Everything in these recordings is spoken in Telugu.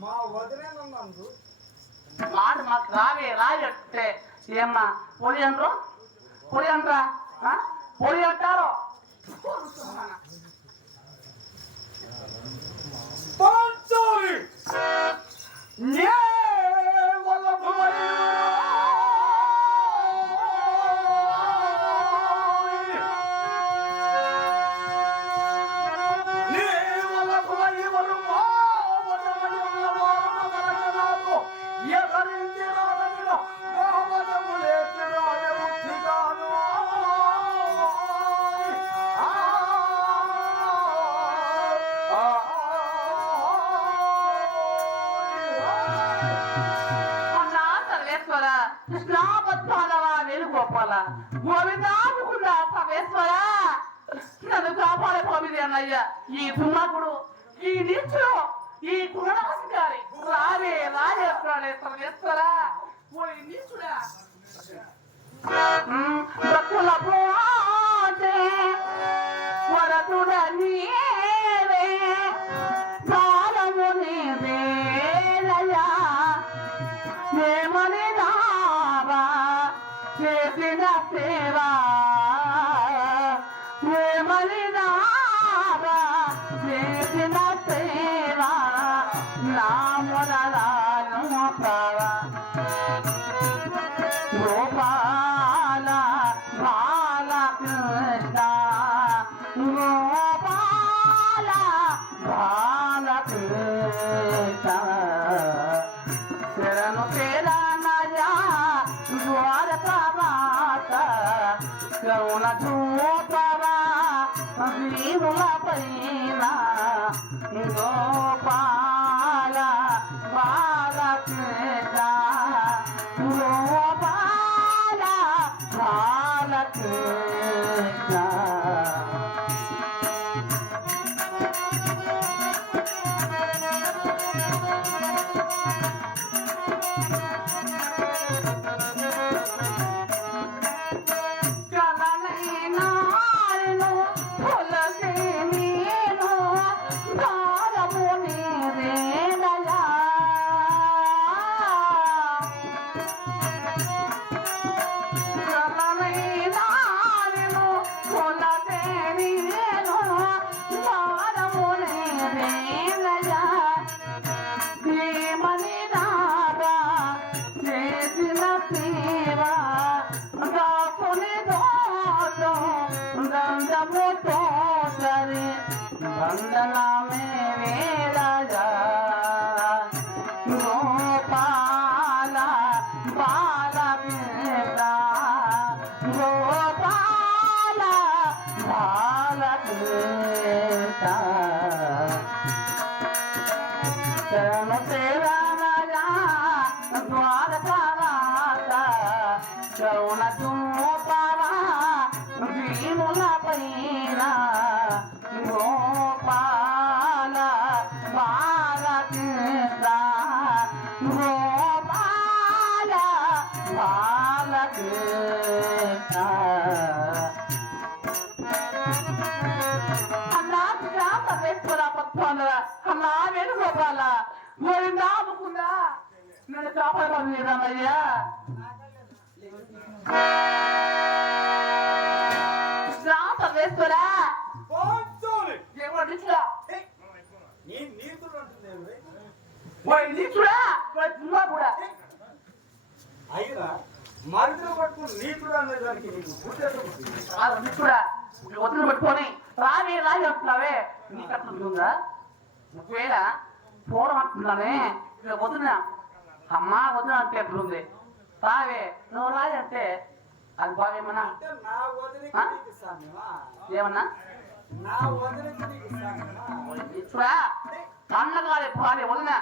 మా వదిలేనందు మాట మాకు రావే రాయట్టే ఏమ్మా పొడి అనరు పొడి అనరా పొడి అంటారు గోపాల గోవిందాముకుందా పరమేశ్వరా నన్ను కాపాడే పోమిది అన్నయ్య ఈ దుమ్మకుడు ఈ నీచుడు ఈ కులనాశకారి రావే రాజేశ్వరాడే పరమేశ్వరా ఓ నీచుడా భక్తుల పోతే వరతుడ నీవే కాలము నీవేలయా ఏమని నావా చేసిన సేవా ఏమని నావా చేసిన సేవా నా మొదలను ప్రావా గోపాల బాలకృష్ణ గోపాల బాలకృష్ణ శరణు శరణయా ద్వారకామాత కరుణ చూపవా వీరుల పైన గోపాల బాలకృష్ణ గోపాల బాలకృష్ణ వందనా మే వేరాజా గోపాల బాలకృష్ణ గోపాల బాలకృష్ణ శరణు శరణయా ద్వారకామాత కరుణ చూపవా వీరుల పైన గోపాల బాలకృష్ణ గోపాల బాలకృష్ణ అన్నా పరమేశ్వర పత్వాల అన్నా వేణుగోపాల గోవిందా ముకుందా నన్ను కాపాడమయ్యా పరమేశ్వర అయినా మరుదులు పట్టుకుని నీతుడు అనేదానికి ఒత్తులు పట్టుకొని రావే రాజు అంటున్నావే నీకు అట్లుంటుందా ఒకవేళ పోవడం అంటున్నానే వదిన అమ్మా వదిన అంటే ఎట్లుంది రావే నువ్వు రాజు అంటే అది బాగేమన్నా ఏమన్నా చూడా అన్నగారి భార్య వదిన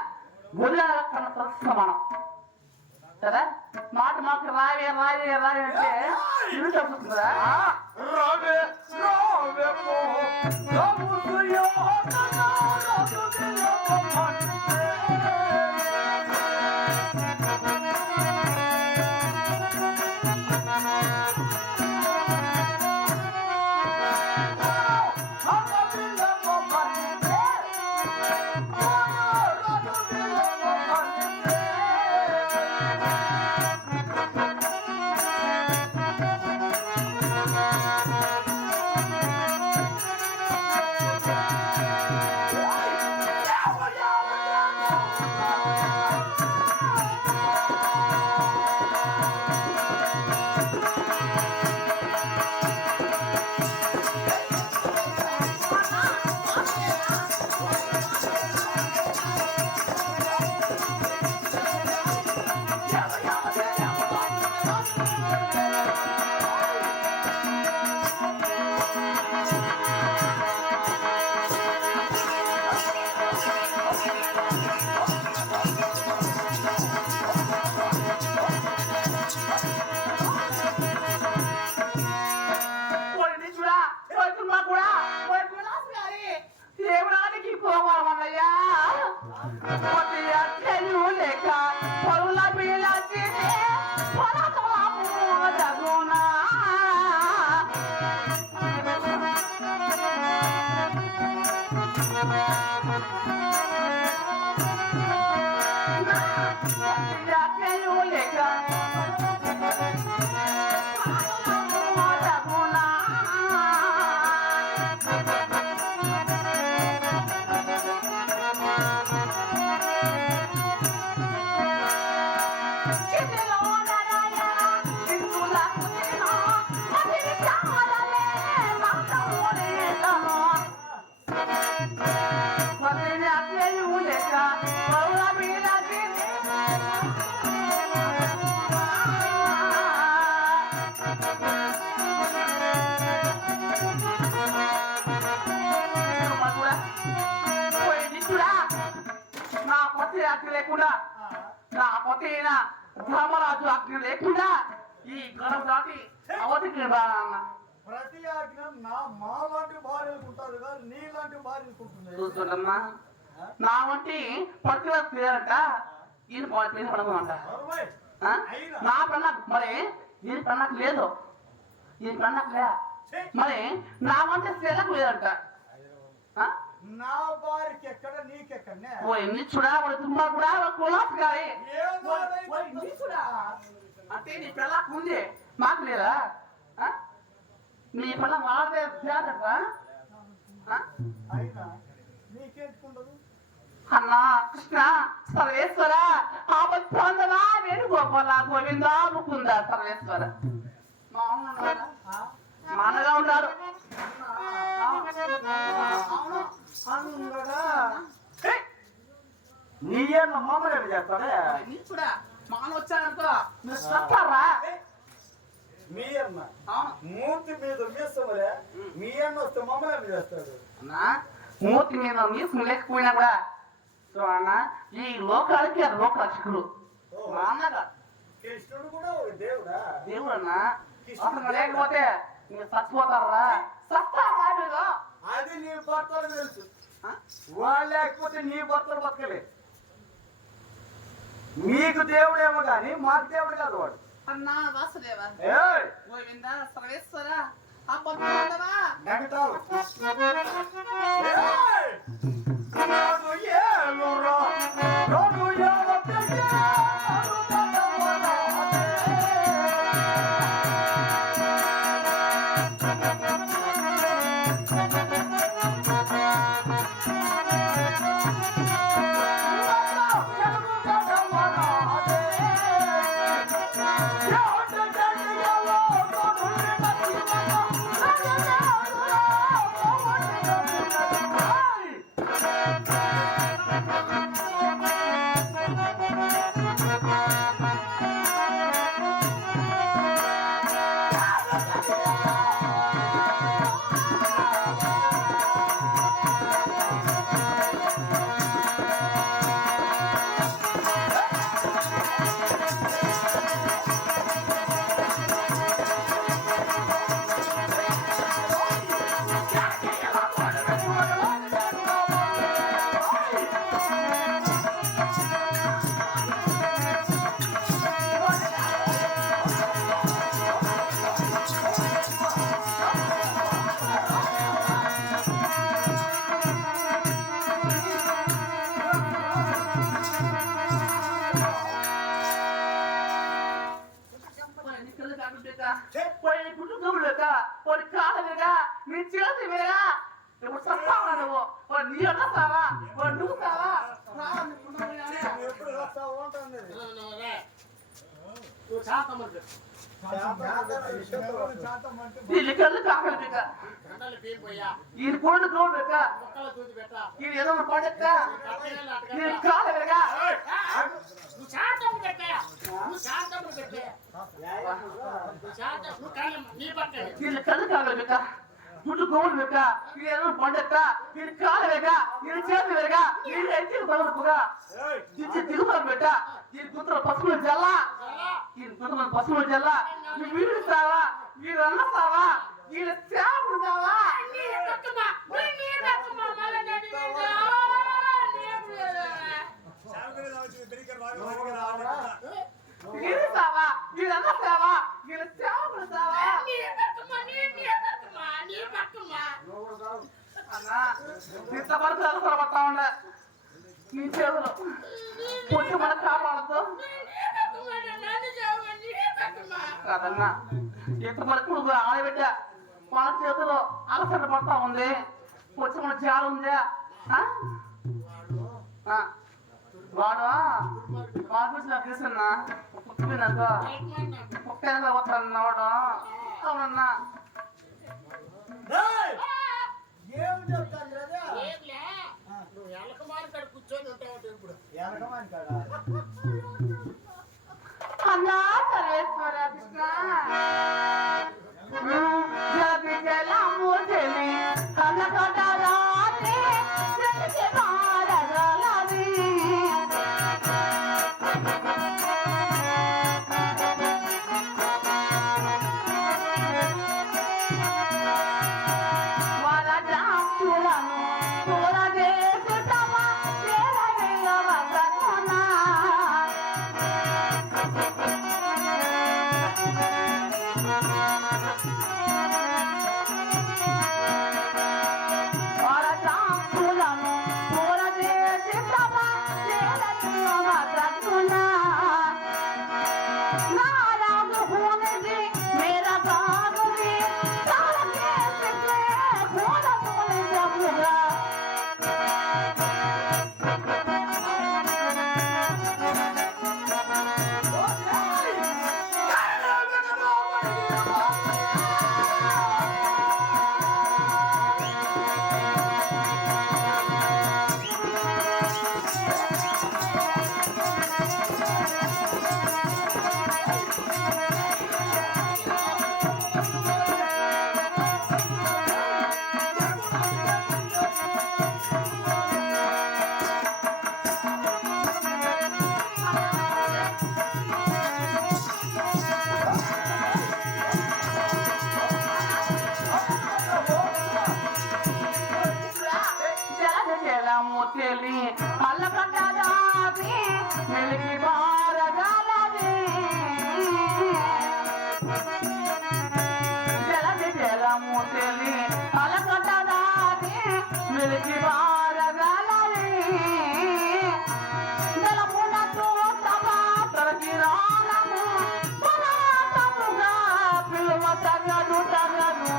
వదిన కన్నా సరస్సమానం కదా మాట మాకు రావే రావే రావే అంటే ఇల్లు చెప్తుందా రావే రావే లేకుండా నా పతైన ధర్మరాజు అగ్ని లేకుండా ఈ గణం దాటి అవధికి రానన్న ప్రతి ఆజ్ఞ మాలాంటి భార్యలకు ఉంటుంది కానీ నీలాంటి భార్యలకు ఉంటుంది. చూస్తుండమ్మా నా వంటి పట్టుదల లేదంట ఈయన పడమంట నా పెళ్ళ మరి ఈయన పెళ్ళకు లేదు ఈయన పెళ్ళకు లే మరి నా వంటి స్త్రీలకు లేదంట నా భార్యకి ఎక్కడ నీకెక్కడనే ఎన్ని చూడా వాడు తుమ్మా కూడా కులాస్ గారి అంటే నీ పెళ్ళకు ఉంది మాకు లేదా నీ పిల్ల వాళ్ళదే జాగ్రత్త అయినా నీకేంటుకుండదు అన్నా కృష్ణ సర్వేశ్వర ఆపత్పొందవా వేణుగోపాల గోవింద ముకుంద సర్వేశ్వర మా అన్నగా ఉన్నారు నీయే మామగారు చేస్తాడే కూడా మా అన్న వచ్చారనుకో మీరు చెప్తారా మీ అన్న మూర్తి మీద మీసమలే మీ అన్న వస్తే మమ్మల్ని చేస్తాడు అన్నా మూర్తి మీద మీసం లేకపోయినా కూడా సో అన్న ఈ లోకాలకి అది లోకరక్షకుడు మా అన్నగా కృష్ణుడు కూడా ఒక దేవుడా దేవుడు అన్న అసలు లేకపోతే మీరు చచ్చిపోతారా సస్తారా మీరు అది నీ భర్తలు తెలుసు వాళ్ళు లేకపోతే నీ భర్తలు బతకలే మీకు దేవుడేమో కానీ మాకు దేవుడు కాదు వాడు అన్నా వాసుదేవా గోవింద సర్వేశ్వర ఈ కోళ్ళు గౌడక ఈ ఏదో పండక్క ఈ కాలగా వీళ్ళు కళ్ళు కాగలక గుడ్డు గోవులు వెక్క ఇది ఏదో పండక్క ఇది కాలు వెక ఇది చేతి వెక ఇది ఎత్తి పదవుగా దిగుతాం బిడ్డ ఈ గుంతలు పసుపులు జల్లా ఈ గుంతలు పసుపులు జల్లా వీడు ఇస్తావా వీడు అన్నస్తావా వీళ్ళు చేపలు ఇస్తావా వీడిస్తావా వీడు అన్నస్తావా వీళ్ళు చేపలు ఇస్తావా అన్నా ఇంత వరకు అలసర పడతా ఉండే నీ చేతులు కొంచెం మన కాపాడద్దు కదన్నా ఇంతవరకు నువ్వు ఆడబిడ్డ మన చేతులు అలసర పడతా ఉంది కొంచెం మన జాలు ఉందా వాడు వాడు గురించి నాకు తెలుసన్నా పుట్టినాక పుట్టినాక వస్తానన్నా వాడు అవునన్నా ఏం చెప్తాను నువ్వు ఎలకమాని కాడ కూర్చొని ఉంటావు ఇప్పుడు ఎలకమాని కాడ అన్నా సర్వేశ్వర కృష్ణ జపి జలము చెలి కనకటరాని జపి మారగలది వరజాంతులను పూరదేశు తమ చేరవేయవసకునా వరజాంతులను పూరదేశు తమ చేరవేయవసకునా నారాజు హోనిది మేరా కాగుది తారకే సిద్ధే పూర పూర జముగా జలముతెలి మల్లకట్టదాది మెలికి బారగలది జలముతెలి మల్లకట్టదాది మెలికి బారగలది జలమున తోటమా తరగిరానము పరాతముగా పిలువ తగదు తగదు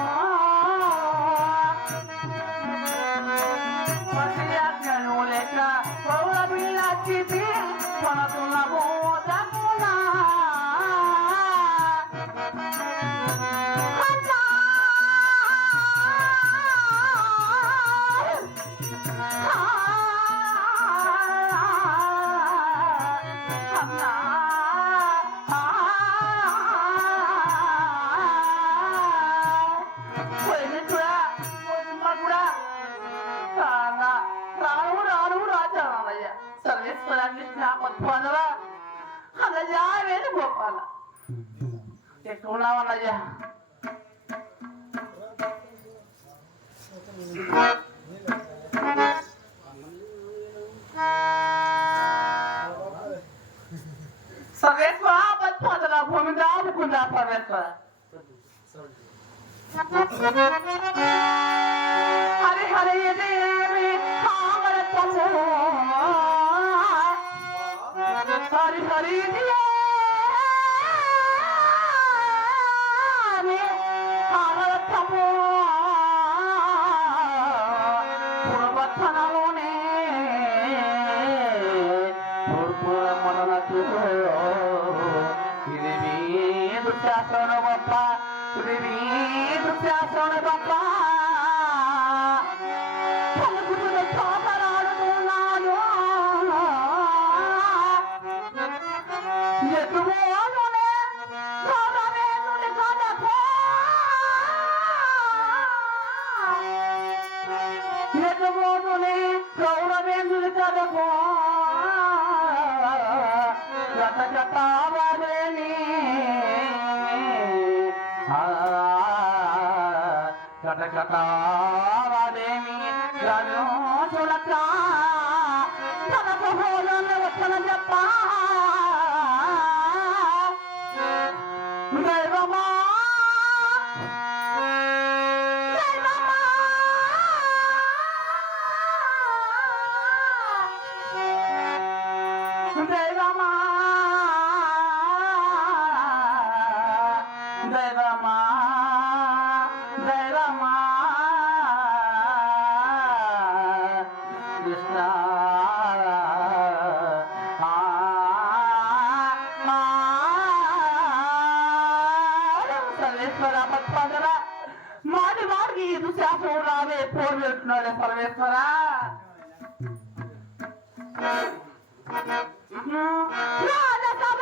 పసియాజ్ఞను లేక పౌరమిల్లచితి కొనతున్న బోధకునా గోపాల ఎక్కడ ఉన్నావన్నయ్యా సర్వేశ్వర పద్మాతల భూమి దాపుకుందా పరమేశ్వర హరి హరి దేవి కావలతము హరి హరి దేవి కావలతము పూర్వతనలోనే పూర్వమనకు ఇది మీ దుశ్శాసన గొప్ప ఇది మీ దుశ్శాసన గొప్ప పలుకుతున్న చోటరాడుతున్నాడు ఎదుగోలునే గౌరవేంద్రుని కథకు ఎదుగోలునే గౌరవేంద్రుని కథకు గత గతావలేని గత గతావలేని గణోచులక గతకు హోలను వచ్చిన చెప్ప దైవమా దైవమా నీదు శాసనం రావే పోగొట్టున్నాడే పరమేశ్వరా. రాజసభ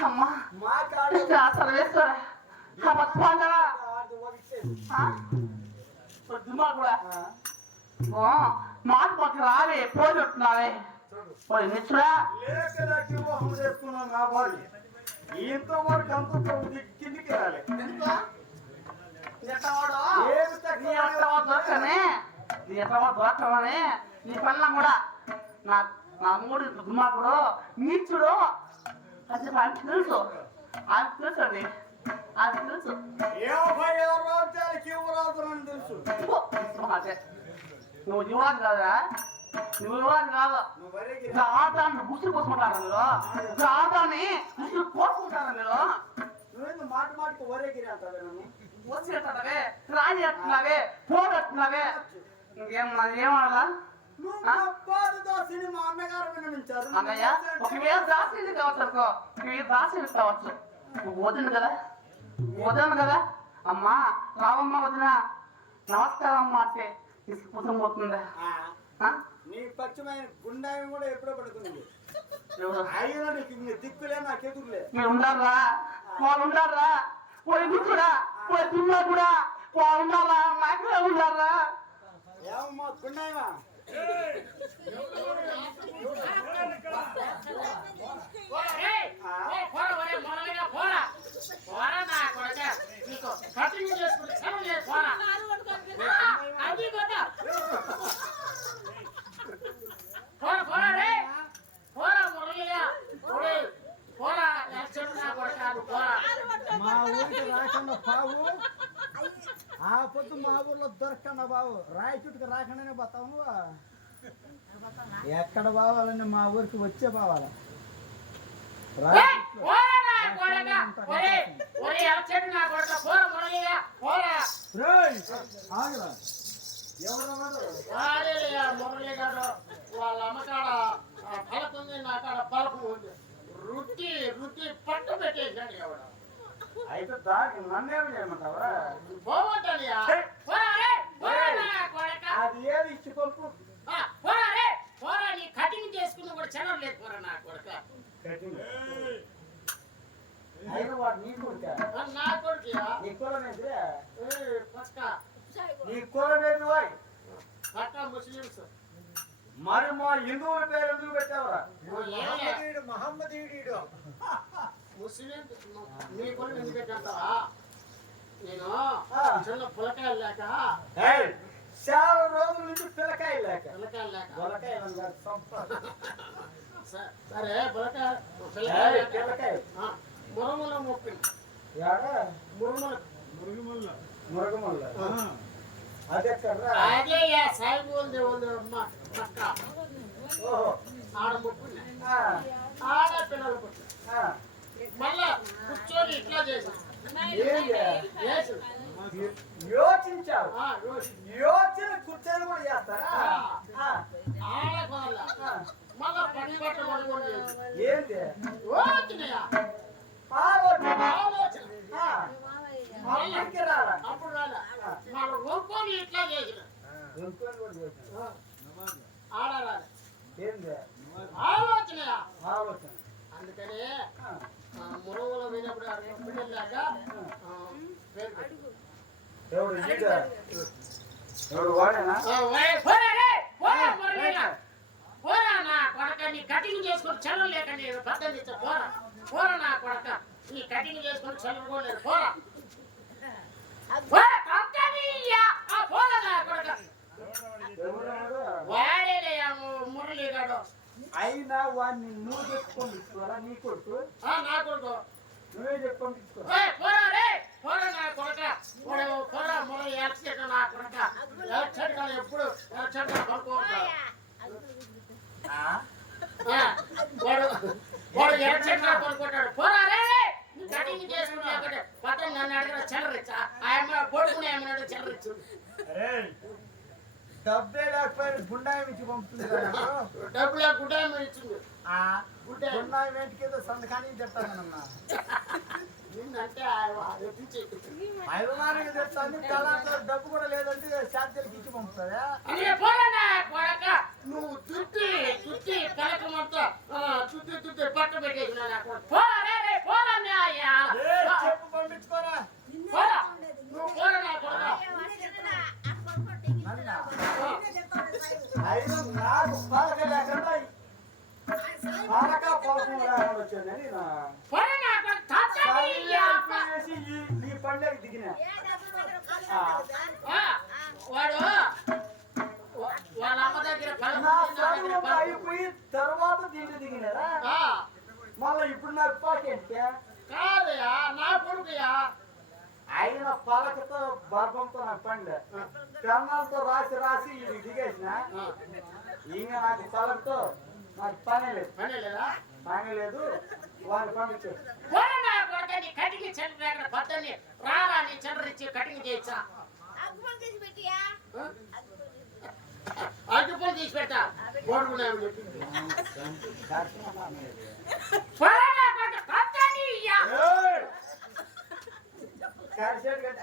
అమ్మా మా కాడ అసలు వేస్తారా దిమాగ్ కూడా మాట పక్కన రావే పోతున్నావే నిచ్చురా లేక వివాహం చేసుకున్నాం నా భార్య ఇంతవరకు అంత కిందికి రాలే దొరకనే నీ పనులం కూడా నా మూడు దుమాకుడు నీచుడు అది ఆయనకు తెలుసు ఆయనకు తెలుసు అండి ఆయనకు తెలుసు నువ్వు యువరాజు కాదా నువ్వు యువరాజు కాదు ఆదాన్ని గుసులు పోసుకుంటారా మీరు ఆదాన్ని గుసులు పోసుకుంటారా మీరు నువ్వేందు మాట మాటకు వరేగిరి అంటావే నన్ను వచ్చేస్తావే రాణి ఎట్టున్నావే ఫోన్ ఎట్టున్నావే ఏమనాలా మా అన్నగారు వినిపించారు అన్నయ్య ఒకవేళ దాసీలు కావచ్చు అనుకో ఒకవేళ దాసీలు కావచ్చు నువ్వు వదిన కదా అమ్మా రావమ్మ వదిన నమస్కారం అమ్మ అంటే తీసుకుపోతం పోతుందా నీ పచ్చమైన గుండాయి కూడా ఎప్పుడో పడుతుంది అయినా నీకు దిక్కులే నాకు ఎదురులే మీరు ఉండారా వాళ్ళు ఉండారా పోయి కూర్చోడా పోయి తున్నా కూడా వాళ్ళు ఉండారా నాకే ఉండారా ఏమమ్మా గుండాయమా మా ఊరికి రాకుండా బాబు ఆ పొద్దు మా ఊర్లో దొరకన్నా బాబు రాయి చుట్టుకు రాకుండానే పోతావు నువ్వు ఎక్కడ బావాలని మా ఊరికి వచ్చే బావాల వాళ్ళ అమ్మకాడ పలకుంది నాకాడ పలుపు ఉంది రుట్టి రుట్టి పట్టు పెట్టేసాడు ఎవడ అయితే దానికి నన్నేమి చేయమంటావా పోవటనియా అది ఏది ఇచ్చి పంపు పోరా నీ కటింగ్ చేసుకున్న కూడా చెనర్ లేదు పోరా నా కొడుక అయినా వాడు నీ కొడుకా నా కొడుకుయా నీ కులమేది పస్కా నీ కులమేది వాయ్ పక్కా ముస్లిమ్స్ మరి మా హిందువుల పేరు ఎందుకు పెట్టావరా మహమ్మదీయుడు ముస్లిం నీ కొడుకు ఎందుకు పెట్టావా నేను చిన్న పులకాయలు లేక చాలా రోజుల నుంచి పిల్లకాయలు లేక పిల్లకాయలు లేక సరే పిల్లకాయ మురముల మొప్పి మురగముల అదే కదా అదే సాయిబు ఉంది అమ్మ పక్క ఆడ మొప్పి ఆడ పిల్లలు పుట్టి మళ్ళా కూర్చొని ఇట్లా చేసి యోచించావు యోచన కూర్చొని కూడా చేస్తారా మళ్ళా పని బట్ట పడుకోండి ఏంటి యోచనయా ఆలోచన. ఆలోచన. ఆ, అప్పటికి రారా? అప్పుడు రాలే. మన ఒప్పుకొని ఇట్లా చేసిన ఇంకోటి కూడా చేశాను. ఆడరాలే. ఏంది? ఆలోచన. ఆలోచన. అందుకని ఆ, మురవలో పోయినప్పుడు వెళ్ళాక పేరు పెట్టు. ఎవడు ఈడ? ఎవడు వాడేనా? పోరా నా కొడక నీ కటింగ్ చేసుకొని చల్లలు లేక నేను పద్ధతి పోరా పోరా నా కొడక నీ కటింగ్ చేసుకొని చల్లుకోలేదు పోరా పోరా నా కొడక ఎవడు? వాడేలే మురళీగాడు అయినా వాడిని నువ్వు చెప్పుకొని తీసుకోరా నీ కొడుకు? నా కొడుకు నువ్వే చెప్పుకొని తీసుకో. పోరా రే పోరా నా కొడక పోరా మురళి ఎక్సెట్ నా కొడక ఎక్సెట్ కానీ ఎప్పుడు ఎక్సెట్ పడుకోవద్దు వాడు ఎక్సెట్ పడుకుంటాడు పోరా రే కటింగ్ చేసుకునే పక్కన నన్ను అడిగిన చెల్లరిచ్చా ఆయన కొడుకునే ఏమన్నాడు చెల్లరిచ్చు డబ్బే లేకపోయినా గుండాయి ఇచ్చి పంపుతుంది కదా. డబ్బులే గుడ్డాయం ఇచ్చింది గుండాయి వెంటకి ఏదో సంతకానికి చెప్తానన్నా. నిన్నంటే ఎప్పించి అభిమానికి చెప్తాను కళాతో డబ్బు కూడా లేదంటే శాంతికి ఇచ్చి పంపుతారా? నువ్వు తుత్తి కలకమంతా తుత్తి పట్టు పెట్టేసిన చెప్పు పంపించుకోరా. నువ్వు పోరా నా కొడక అయినా నాకు పలక లేకుండా పలక పలకం లేకుండా వచ్చానని ఈ పండుగ దిగిన వాడు వాళ్ళ అమ్మ దగ్గర నా చదువు అయిపోయి తర్వాత దీంట్లో దిగినారా? మళ్ళీ ఇప్పుడు నాకు పాకేంటి? కాదయా నా కొడుకుయా ఆయన పలకతో బర్భంతో నాకు పండు కన్నాలతో రాసి రాసి ఇది దిగేసిన ఇంకా నాకు పలకతో నాకు పని లేదు. పని లేదా పని లేదు. వాళ్ళు పంపించారు. కటింగ్ చెల్లర పద్ధతి రారా నీ చెల్లరిచ్చి కటింగ్ చేయొచ్చా అగ్గిపూలు తీసి పెట్టా గోడుకున్నాయని చెప్పింది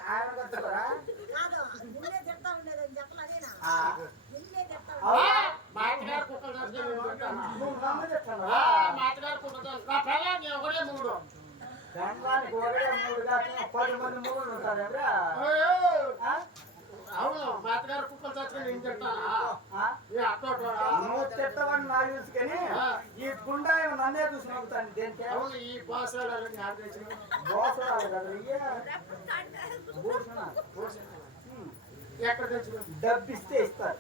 ఆయన కట్టారా? మా అత్తగారు కుక్కలు నువ్వు నమ్మ చెప్తాను. మా అత్తగారు కుక్కలు నా పిల్లలకి ఒకటే మూడు గంగానికి ఒకటే 3 కాకుండా 10 మంది మూడు ఉంటారు ఎవరా? అవును మా అత్తగారు కుక్కలు చచ్చుకొని నేను చెప్తానా నువ్వు తిట్టవని నాకు తెలుసు కానీ ఈ గుండా నన్నే చూసి నవ్వుతాను. దేనికి? అవును ఈ బాసాడాలని ఆదేశం మోసరాలు కదా ఇయ్య. ఎక్కడ తెచ్చిన డబ్బిస్తే ఇస్తారు.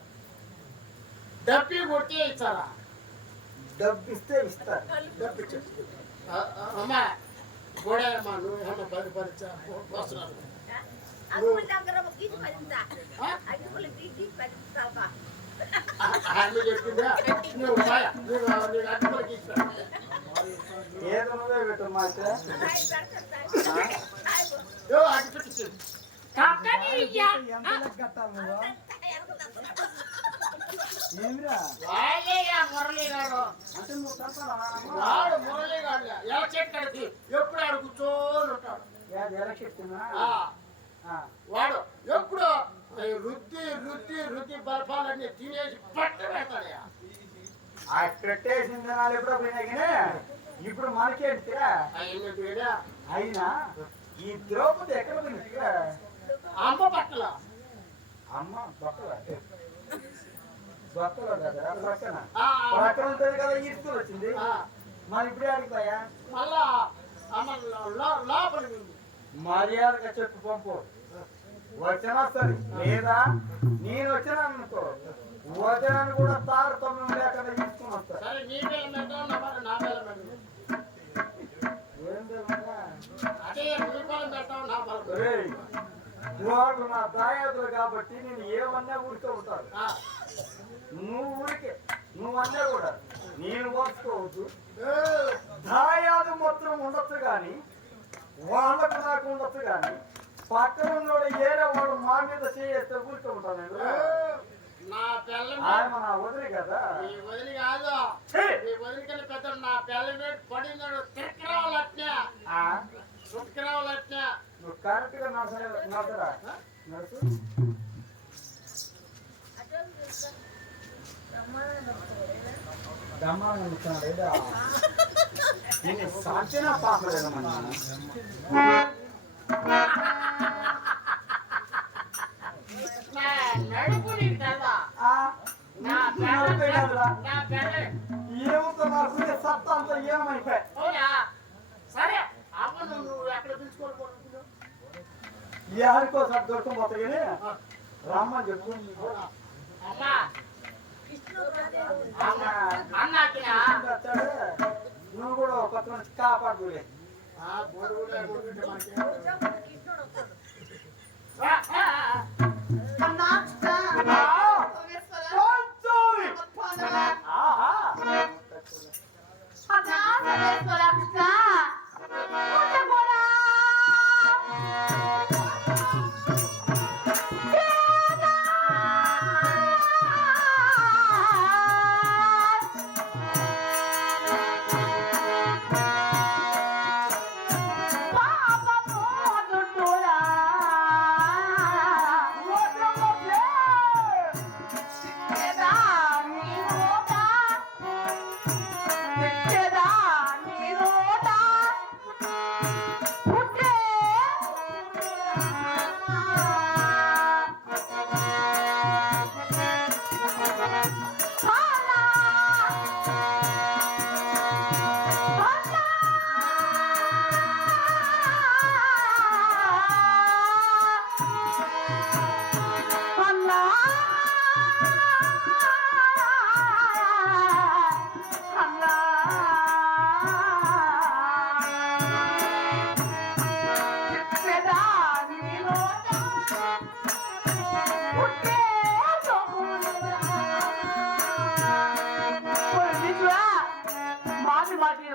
డబ్బి కొట్టి ఇచ్చారా డబ్బిస్తే ఇస్తారు. డబ్బి అమ్మా గోడమ్మా నువ్వు ఏమన్నా బయటపరిచా వస్తున్నాను చెప్పిందా నువ్వు అడ్డుపడికి ఇస్తాను ఏదో నువ్వే పెట్టు మాట. అడ్డుపెట్టి ఏమిరా మురళీగాడు అంటే నువ్వు కడతావా? వాడు మురళీగాడు ఎలా చెక్కడికి ఎప్పుడు ఆడు కూర్చొని ఉంటాడు చెప్తున్నా వాడు ఎప్పుడు రుద్ది బలపాలన్నీ తినేసి పట్టు పెడతాడయా ఆ పెట్టేసిన జనాలు ఎప్పుడో పోయినాయి కానీ ఇప్పుడు మనకేంటిరా? అయినా ఈ ద్రౌపది ఎక్కడ పోయింది? అమ్మ పట్టల అమ్మ బొక్కల బొక్కలో కదా పక్కన పక్కన ఉంటుంది కదా ఈడ్చుకొని వచ్చింది. మరి ఇప్పుడే అడిగిపోయా మళ్ళా అమ్మ లోపల మర్యాదగా చెప్పు పంపు. వచ్చినా సరే లేదా నేను వచ్చినా అనుకో వచనాన్ని కూడా తారతమ్యం లేకుండా తీసుకుని వస్తా. సరే నీ పేరు పెట్టావు నా పేరు పెట్టావు అదే రూపాయలు పెట్టావు నా పేరు వాళ్ళు నా దాయాదులు కాబట్టి నేను ఏమన్నా ఊరికే ఉంటాను. నువ్వు ఊరికే నువ్వన్నా కూడా నేను పోసుకోవద్దు. దాయాదు మొత్తం ఉండొచ్చు కానీ వాళ్ళకు నాకు ఉండొచ్చు కానీ పక్కన ఉన్నోడు ఏరే వాడు మా మీద చేస్తే ఊరికే ఉంటాను నేను. నా పిల్ల ఆయన నా వదిలి కదా. వదిలి కాదు నీ వదిలికలు పెద్ద నా పిల్ల మీద పడినాడు తిరగరావాలట్నే తిరగరావాలట్నే నువ్వు కరెక్ట్ గా నడుసరా నడుసు నేను సాధ్యన పాపలేదమ్మా నా నడుపు నీకు కదా నా పిల్ల నా పిల్ల ఏముందో నడుచుకునే సత్తా అంతా ఏమైపోయి అవునా సరే అమ్మ నువ్వు ఎక్కడ పిలుచుకోవాలి ఎవరికోసం దొరకపోతే కానీ రమ్మని చెప్పు అమ్మా అన్నాకినా నువ్వు కూడా ఒక నుంచి కాపాడుకోలే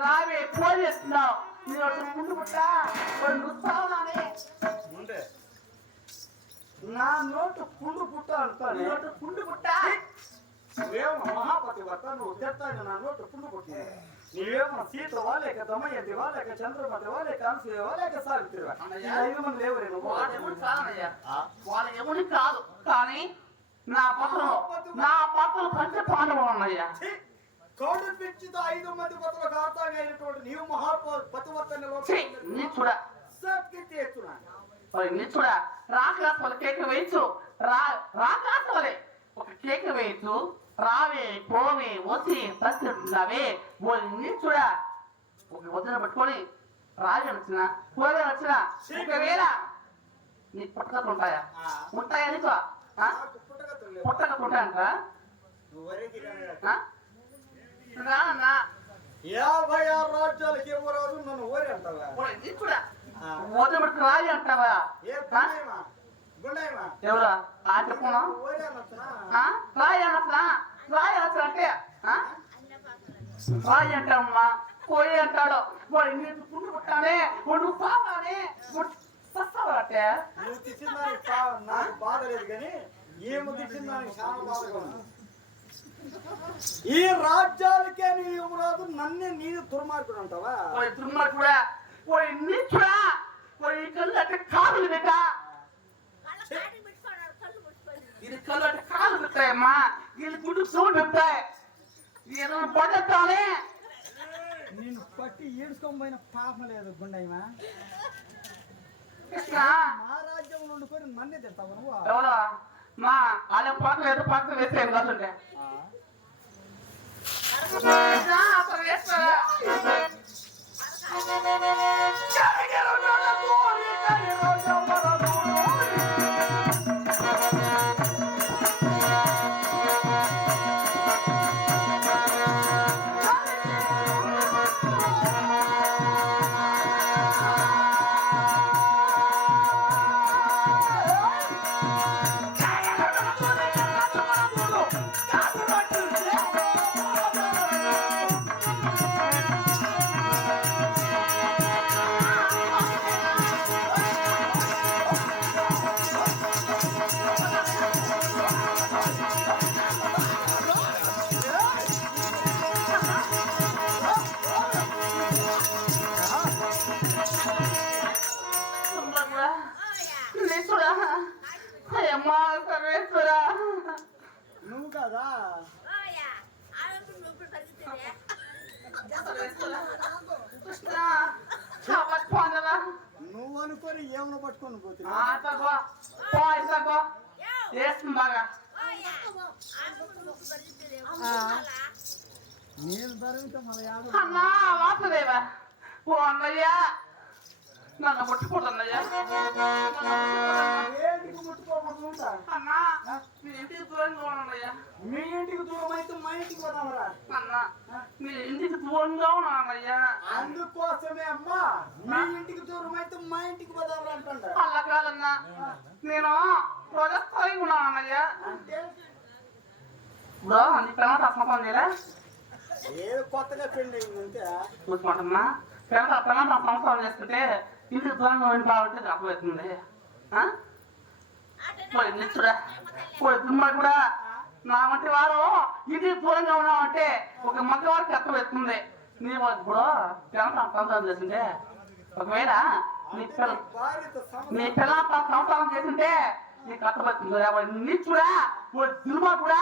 రావే పోలేస్తున్నావు నేను ముందు పుట్టా ఉండే నా నోటు పుండు పుట్ట అంటాను నోటు పుండు పుట్ట నువ్వేమో మహాపతివర్త నువ్వు చెప్తాను నా నోటు పుండు పుట్టింది నీవేమో సీతవా లేక దమయంతివా లేక చంద్రమతివా లేక అనసూయవా లేక సావిత్రివా ఈ 5 మంది లేవరే నువ్వు వాళ్ళ ఎవరి కాదు కానీ నా పత్రులు పంచ పాండవులు ఉన్నాయ్యా కౌడు పిచ్చితో 5 మంది పత్రులు కాతాగా అయినటువంటి నీవు మహాపతివర్తని నిచ్చుడా నిచ్చుడా రాకాశ వాళ్ళ కేక వేయచ్చు రాకాశ వాళ్ళే ఒక కేక వేయచ్చు రావే పోవే వచ్చి తగ్గుతున్నావే నిచ్చుడా ఒక వదిన పట్టుకొని రాజు నచ్చిన పోవే నచ్చిన ఒకవేళ నీ పుట్టకలు ఉంటాయా ఉంటాయా నీకు పుట్టకలు ఉంటాయంట రానా 56 రాజ్యాలకి ఎవరాదు నన్ను ఓరి అంటావా నిచ్చుడా వదిన పట్టుకు రాజు అంటావా ఎవరా ఆ చెప్పునా రాయి అనట్లా రాయి అనట్లా అంటే రాయి అంటామ్మా పోయి అంటాడు వాడు ఇంగ్లీష్ పుండు పుట్టానే వాడు పావానే సస్తావా నువ్వు తెచ్చిన నాకు బాధ లేదు కానీ ఏమి తెచ్చిన దానికి చాలా బాధగా ఉంది ఈ రాజ్యాలకే నీ యువరాజు నన్నే నేను దుర్మార్గుడు అంటావా దుర్మార్గుడా పోయి నీచుడా పోయి కళ్ళు అంటే కాదులు బిడ్డ ఇది కళ్ళు అంటే కాలు పెట్టాయమ్మా ఇది గుడ్డు సూడు పెట్టాయి ఏదో పడతానే నేను పట్టి ఏడుచుకొని పోయిన పాపం లేదు గుండయ్యమా మా రాజ్యం నుండి పోయి నన్నే తింటావు నువ్వు ఎవరో మా వాళ్ళ పక్కన ఏదో పక్కన వేస్తే కాస్తుంటే కదా నువ్వు అనుకొని ఏమన్నా పట్టుకొని పోతుంది నేను తరగతి మన అన్నా వాసుదేవా ఓ అన్నయ్యా నన్ను ముట్టుకోడన్నయ్యా ఏంటికి ముట్టుకోకుండా అన్నా మీ ఇంటికి దూరంగా ఉన్నానయ్యా మీ ఇంటికి దూరం అయితే మా ఇంటికి పోదామరా అన్నా మీ ఇంటికి దూరంగా ఉన్నానయ్యా అందుకోసమే అమ్మా మీ ఇంటికి దూరం అయితే మా ఇంటికి పోదామరా అంటుండ అలా కాదన్నా నేను ప్రజస్థాయి ఉన్నానయ్యా అంటే బ్రో నీ పిల్లలు తప్పకుండా చేయలే ఏదో కొత్తగా పెళ్ళి అయిందంటే చూసుకుంటున్నా పిల్లలు సంవత్సరాలు చేసుకుంటే ఇంటికి దూరంగా ఉండి బాగుంటే తప్పవుతుంది నిచ్చుడా తుమ్మ కూడా నా వంటి వారు ఇంటికి దూరంగా ఉన్నామంటే ఒక మగవారికి అర్థమవుతుంది నీ ఇప్పుడు పిల్లలు సంవత్సరాలు చేస్తుంటే ఒకవేళ నీ పిల్లలు సంవత్సరం చేస్తుంటే నీకు అర్థమవుతుంది నిచ్చుడా దుర్మ కూడా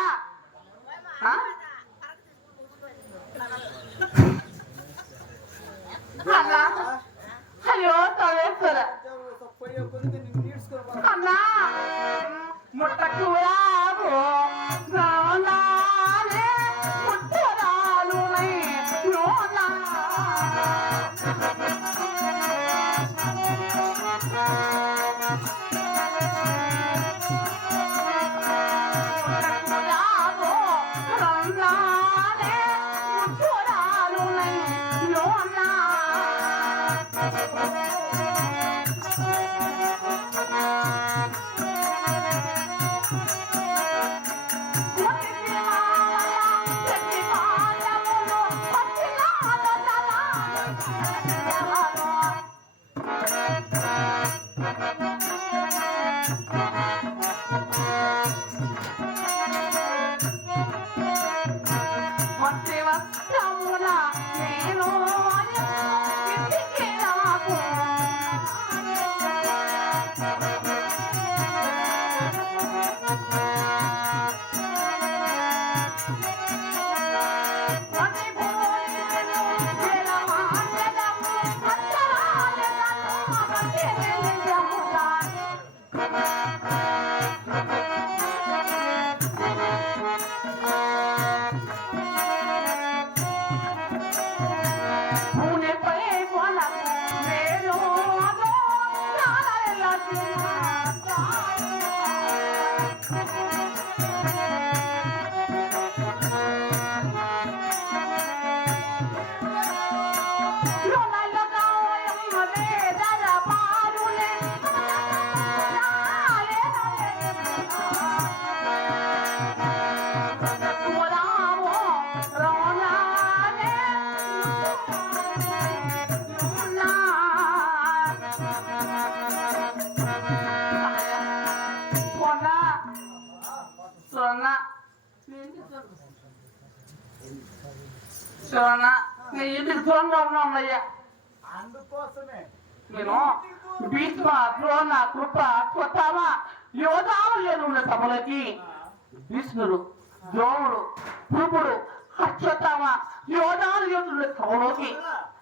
అయ్యో తవేశ్వర అన్నా ముట్టకు రావు ముట్టరాలు నీ ఇంటికి దూరంగా ఉన్నాయ్యా అందుకోసమే నేను భీష్మ ద్రోణ కృప అశ్వత్థామ యోధాలు ఉన్న సభలకి భీష్ముడు ద్రోణుడు కృపుడు అశ్వత్థామ యోధాలు ఉన్న సభలోకి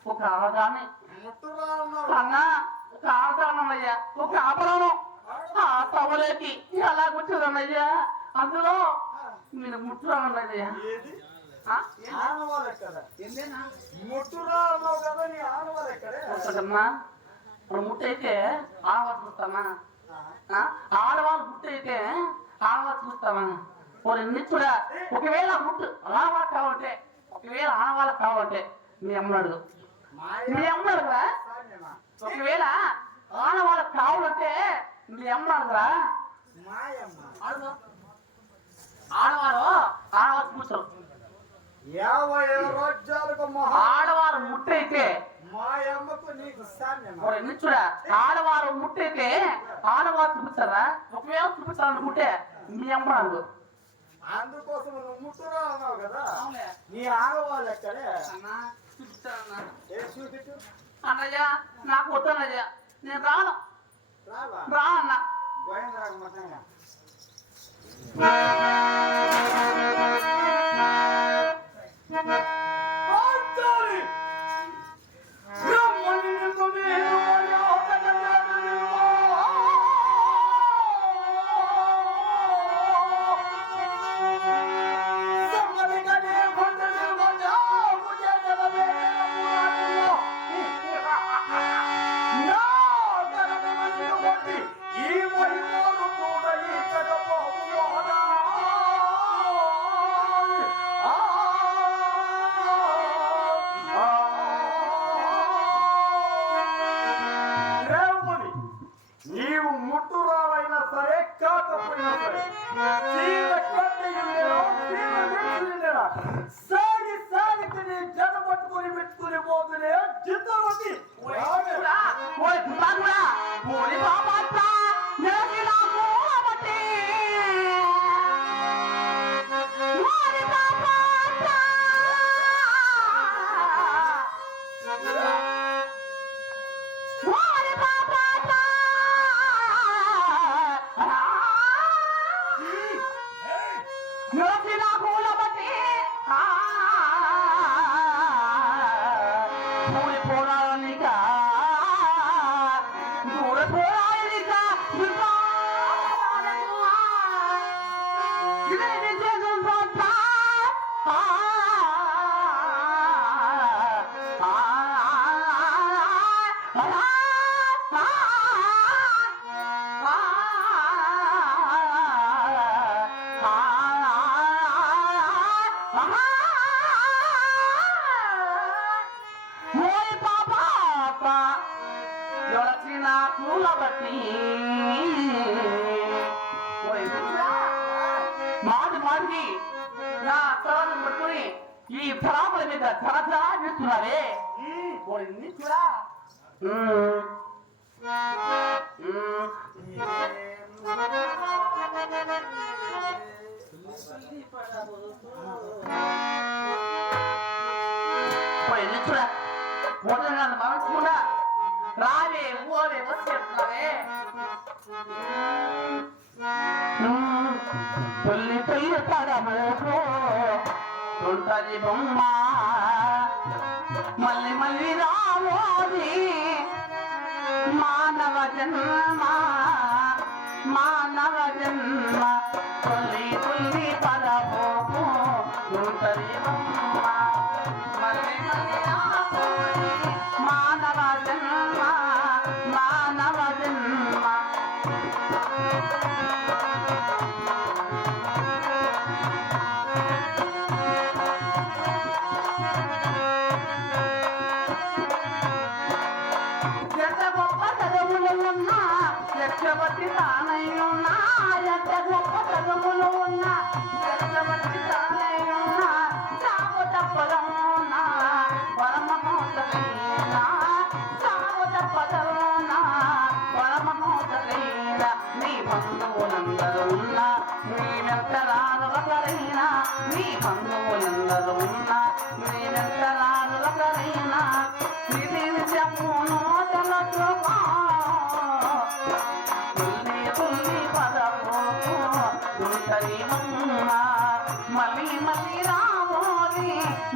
ఒక అవగానే అన్నా ఒక ఆవరణయ్యా ఒక ఆభరణం ఆ సభలోకి ఎలా కూర్చోదన్నయ్యా అందులో మీరు ముట్టురానయ్యా ముట్టయితే ఆడవాళ్ళు చూస్తామా ఆడవాళ్ళు ముట్టయితే ఆడవాళ్ళు చూస్తామా నిచ్చుడా ఒకవేళ ముట్టు ఆడవాళ్ళు కావాలంటే ఒకవేళ ఆడవాళ్ళకి కావాలంటే మీ అమ్మడు మీ అమ్మడురా ఒకవేళ ఆడవాళ్ళకి కావాలంటే మీ అమ్మడురా ఆడవారు ఆడవాళ్ళు కూర్చోరు ఆడవారు ముట్టయితే నిచ్చుడా ఆడవారు ముట్టయితే ఆడవారు చూపిస్తారా ఒకవేళ చూపిస్తారనుకుంటే మీ అమ్మ అడుగు అందుకోసం నువ్వు ముట్టురా అన్నావు కదా నీ ఆడవాళ్ళు ఎక్కడే అన్నయ్య నాకు వద్దన్నయ్య నేను రాను రానన్నా సీమ కొట్టయుండెను, సీమ విడిచియుండెను. సాగి సాగితే నీ జడ పట్టుకొని పెట్టుకుని పోతునే జిద్దలోకి. మాటి నా తలను పట్టుకుని ఈ ఫలాముల మీద చరచరా చేస్తున్నారే చూడా చూడా మొదలు భావించకుండా రావే ఊరే వచ్చేస్తున్నావే తొల్లి తొల్లి పడబోకు తొంటరి బొమ్మ మళ్ళీ మళ్ళీ రావోది మానవ జన్మ మానవ జన్మ తొల్లి తొల్లి పడబోకు తొంటరి బొమ్మ మళ్ళీ మళ్ళీ రావోది మానవ జన్మ మానవ జన్మ చక్రవర్తి తానయ్యున్నా ఎంత గొప్ప తగములు ఉన్నా చక్రవర్తి తానయ్యున్నా సాగు తప్పదమున్నా పరమహంసకైనా సాగు తప్పదమున్నా పరమహంసకైనా నీ బంధువులందరూ ఉన్నా నీ వెంటరాలులకరైనా నీ బంధువులందరూ ఉన్నా నీ వెంటరాలులకరైనా ఇది నిజమును తెలుసుకో మళ్ళీ మళ్ళీ రావోది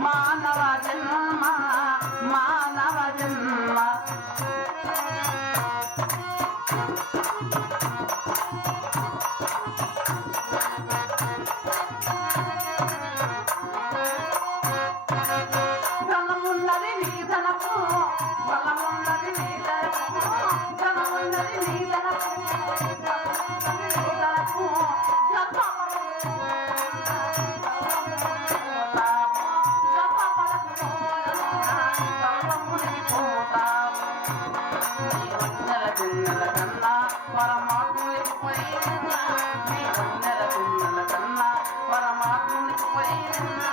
మానవ జన్మ మానవ జన్మ ధనమున్నది నీ ధనము బలమున్నది నీ ధనము ధనమున్నది నీ ధనము పరమాత్మునికి పోయినా నీ వందల పిన్నెల కన్నా పరమాత్మునికి పోయినా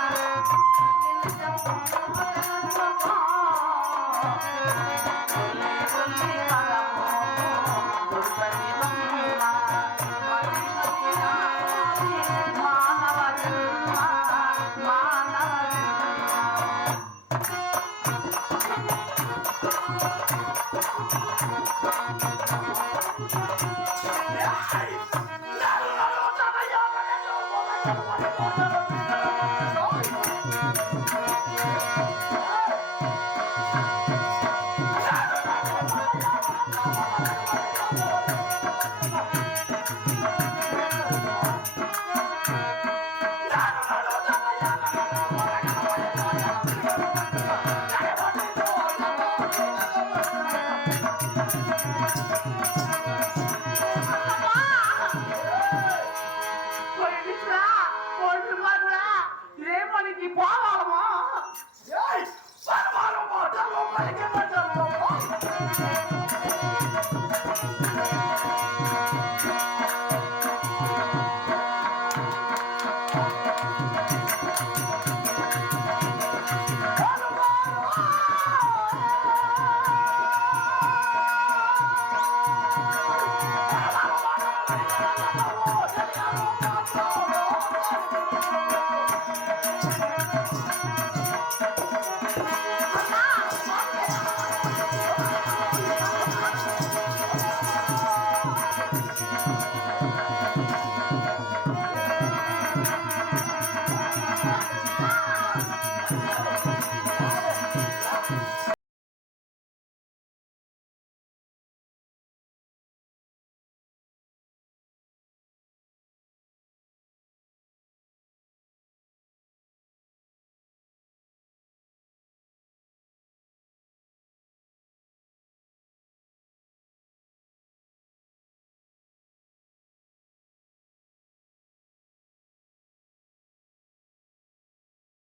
మానవ జన్మ మానవ జన్మ